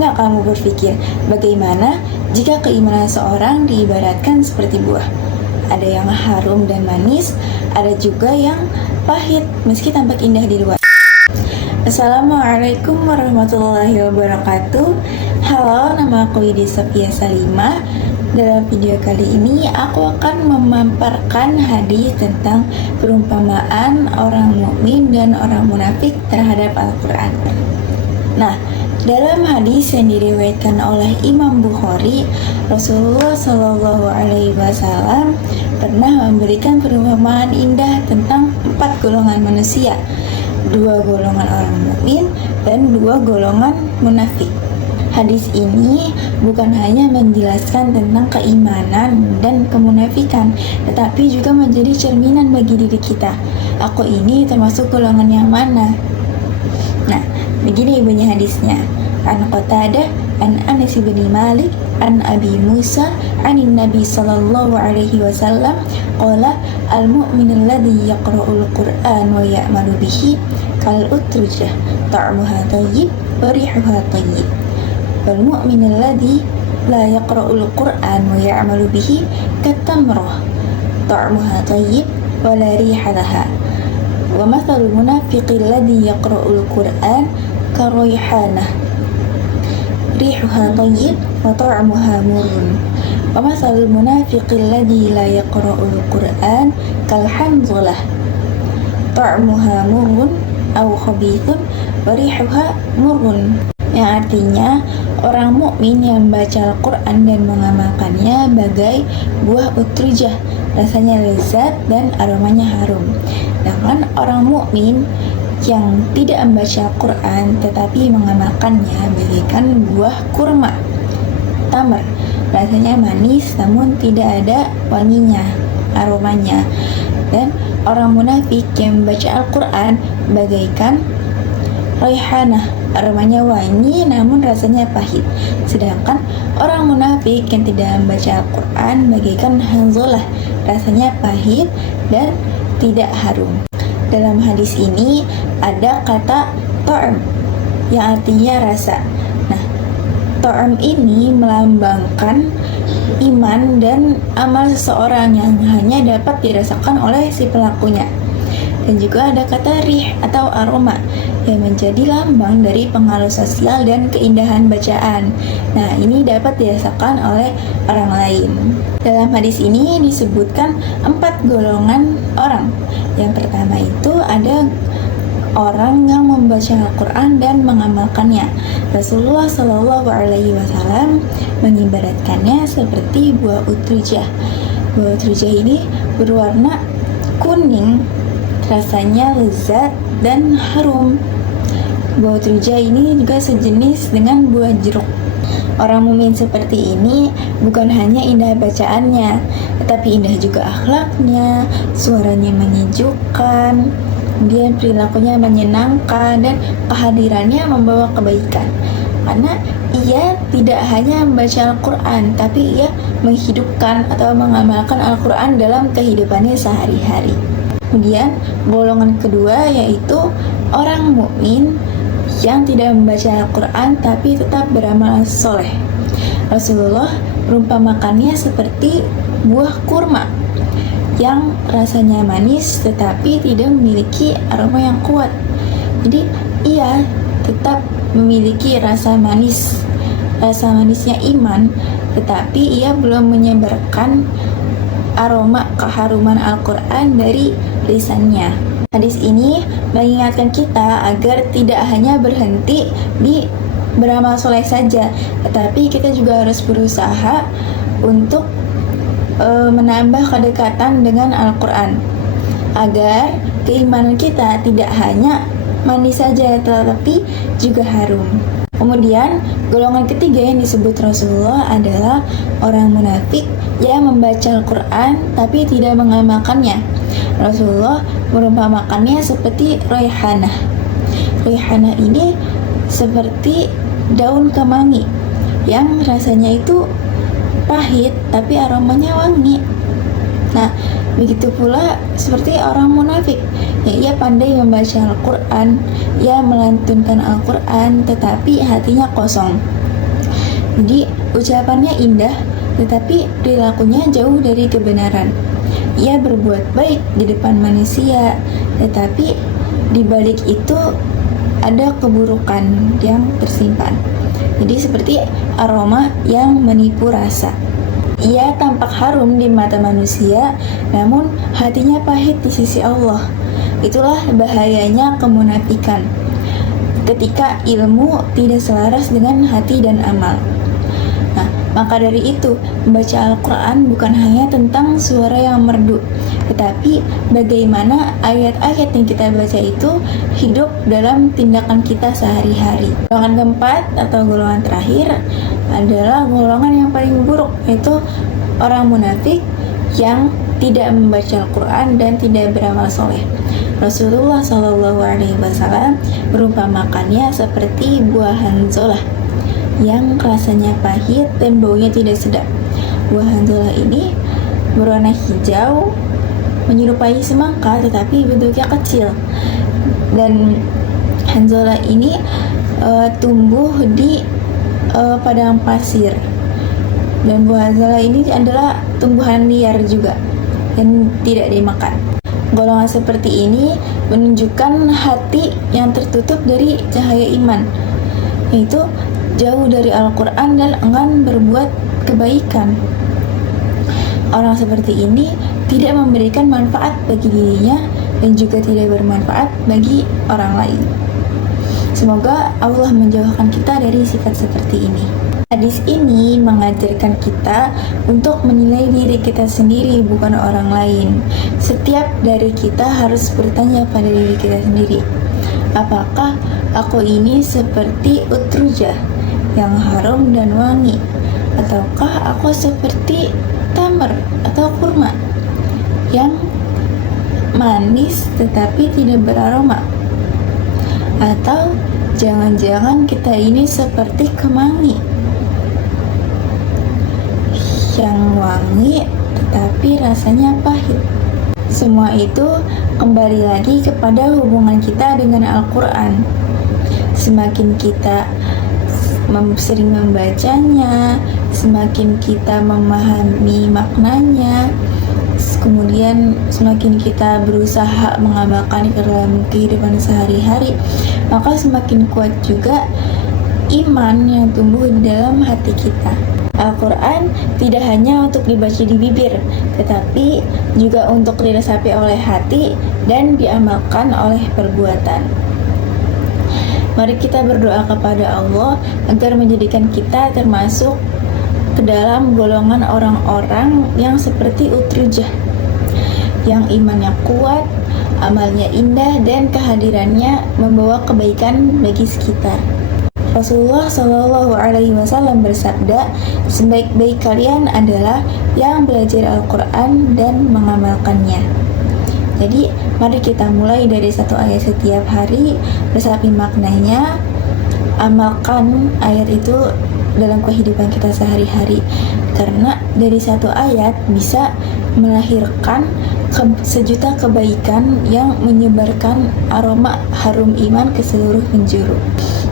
nggak kamu berpikir bagaimana jika keimanan seorang diibaratkan seperti buah? Ada yang harum dan manis, ada juga yang pahit meski tampak indah di luar. Assalamualaikum warahmatullahi wabarakatuh. Halo, nama aku Widi Sofia Salimah. Dalam video kali ini aku akan memaparkan hadis tentang perumpamaan orang mukmin dan orang munafik terhadap Al-Quran. Nah, dalam hadis yang diriwayatkan oleh Imam Bukhari, Rasulullah Shallallahu Alaihi Wasallam pernah memberikan perumpamaan indah tentang 4 golongan manusia, 2 golongan orang mukmin dan 2 golongan munafik. Hadis ini bukan hanya menjelaskan tentang keimanan dan kemunafikan, tetapi juga menjadi cerminan bagi diri kita. Aku ini termasuk golongan yang mana? Nah, begini bunyi hadisnya. An Qatadah an Anas bin Malik an Abi Musa anin Nabi sallallahu alaihi wasallam qala al-mu'min alladhi yaqra'ul Qur'an wa ya'malu bihi kal utrujah ta'muha thayyib wa rihuha thayyib. Wal mu'min alladhi la yaqra'ul Qur'an wa ya'malu bihi katamrah ta'muha thayyib wa la riha laha. Wa mathalul munafiqi alladhi yaqra'ul Qur'an karayhanah rihuha thayyib wa ta'muha murrun. Wa mathalul munafiqi alladhi la yaqra'ul Qur'an kalhanzalah ta'muha murrun aw khabithun wa rihuha murrun. Yang artinya orang mukmin yang membaca Al-Quran dan mengamalkannya bagai buah utrujah, rasanya lezat dan aromanya harum. Sedangkan orang mukmin yang tidak membaca Al-Quran tetapi mengamalkannya bagaikan buah kurma, tamar, rasanya manis namun tidak ada wanginya, aromanya. Dan orang munafik yang membaca Al-Quran bagaikan raihanah, aromanya wangi namun rasanya pahit. Sedangkan orang munafik yang tidak membaca Al-Quran bagaikan hanzalah, rasanya pahit dan tidak harum. Dalam hadis ini ada kata ta'am yang artinya rasa. Nah, ta'am ini melambangkan iman dan amal seseorang yang hanya dapat dirasakan oleh si pelakunya. Dan juga ada kata rih atau aroma yang menjadi lambang dari pengaruh sosial dan keindahan bacaan. Nah, ini dapat dirasakan oleh orang lain. Dalam hadis ini disebutkan 4 golongan orang. Yang pertama itu ada orang yang membaca Al-Quran dan mengamalkannya. Rasulullah Shallallahu Alaihi Wasallam mengibaratkannya seperti buah utrujah. Buah utrujah ini berwarna kuning, rasanya lezat dan harum. Buah utrujah ini juga sejenis dengan buah jeruk. Orang mukmin seperti ini bukan hanya indah bacaannya, tetapi indah juga akhlaknya, suaranya menyejukkan, kemudian perilakunya menyenangkan, dan kehadirannya membawa kebaikan. Karena ia tidak hanya membaca Al-Quran, tapi ia menghidupkan atau mengamalkan Al-Quran dalam kehidupannya sehari-hari. Kemudian golongan kedua yaitu orang mukmin yang tidak membaca Al-Quran tapi tetap beramal soleh. Rasulullah merumpamakannya seperti buah kurma yang rasanya manis tetapi tidak memiliki aroma yang kuat. Jadi ia tetap memiliki rasa manisnya iman, tetapi ia belum menyebarkan aroma keharuman Al-Quran dari lisannya. Hadis ini mengingatkan kita agar tidak hanya berhenti di beramal soleh saja, tetapi kita juga harus berusaha untuk menambah kedekatan dengan Al-Quran agar keimanan kita tidak hanya manis saja tetapi juga harum. Kemudian golongan ketiga yang disebut Rasulullah adalah orang munafik yang membaca Al-Quran tapi tidak mengamalkannya. Rasulullah merumpamakannya seperti raihanah. Raihanah ini seperti daun kemangi yang rasanya itu pahit tapi aromanya wangi. Nah, begitu pula seperti orang munafik yang ia pandai membaca Al-Quran, ia melantunkan Al-Quran tetapi hatinya kosong. Jadi ucapannya indah, tetapi perilakunya jauh dari kebenaran. Ia berbuat baik di depan manusia, tetapi di balik itu ada keburukan yang tersimpan. Jadi seperti aroma yang menipu rasa. Ia tampak harum di mata manusia, namun hatinya pahit di sisi Allah. Itulah bahayanya kemunafikan, ketika ilmu tidak selaras dengan hati dan amal. Nah, maka dari itu, membaca Al-Quran bukan hanya tentang suara yang merdu, tetapi bagaimana ayat-ayat yang kita baca itu hidup dalam tindakan kita sehari-hari. Golongan keempat atau golongan terakhir adalah golongan yang paling buruk, yaitu orang munafik yang tidak membaca Al-Quran dan tidak beramal soleh. Rasulullah Shallallahu Alaihi Wasallam merumpamakannya seperti buah hanzolah yang rasanya pahit dan baunya tidak sedap. Buah hanzolah ini berwarna hijau, menyerupai semangka tetapi bentuknya kecil, dan hanzolah ini tumbuh di padang pasir, dan buah hanzolah ini adalah tumbuhan liar juga dan tidak dimakan. Golongan seperti ini menunjukkan hati yang tertutup dari cahaya iman, yaitu jauh dari Al-Quran dan enggan berbuat kebaikan. Orang seperti ini tidak memberikan manfaat bagi dirinya dan juga tidak bermanfaat bagi orang lain. Semoga Allah menjauhkan kita dari sifat seperti ini. Hadis ini mengajarkan kita untuk menilai diri kita sendiri, bukan orang lain. Setiap dari kita harus bertanya pada diri kita sendiri, apakah aku ini seperti utrujah yang harum dan wangi, ataukah aku seperti tamar atau kurma yang manis tetapi tidak beraroma, atau jangan-jangan kita ini seperti kemangi yang wangi tetapi rasanya pahit. Semua itu kembali lagi kepada hubungan kita dengan Al-Quran. Semakin kita sering membacanya, semakin kita memahami maknanya, kemudian semakin kita berusaha mengamalkan ke dalam kehidupan sehari-hari, maka semakin kuat juga iman yang tumbuh di dalam hati kita. Al-Quran tidak hanya untuk dibaca di bibir, tetapi juga untuk diresapi oleh hati dan diamalkan oleh perbuatan. Mari kita berdoa kepada Allah agar menjadikan kita termasuk ke dalam golongan orang-orang yang seperti utrujah, yang imannya kuat, amalnya indah, dan kehadirannya membawa kebaikan bagi sekitar. Rasulullah Shallallahu Alaihi Wasallam bersabda, sebaik-baik kalian adalah yang belajar Al-Quran dan mengamalkannya. Jadi, mari kita mulai dari satu ayat setiap hari, resapi maknanya, amalkan ayat itu dalam kehidupan kita sehari-hari. Karena dari satu ayat bisa melahirkan sejuta kebaikan yang menyebarkan aroma harum iman ke seluruh penjuru.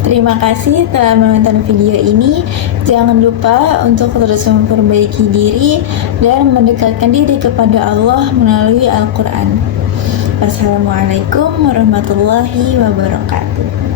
Terima kasih telah menonton video ini. Jangan lupa untuk terus memperbaiki diri dan mendekatkan diri kepada Allah melalui Al-Quran. Wassalamualaikum warahmatullahi wabarakatuh.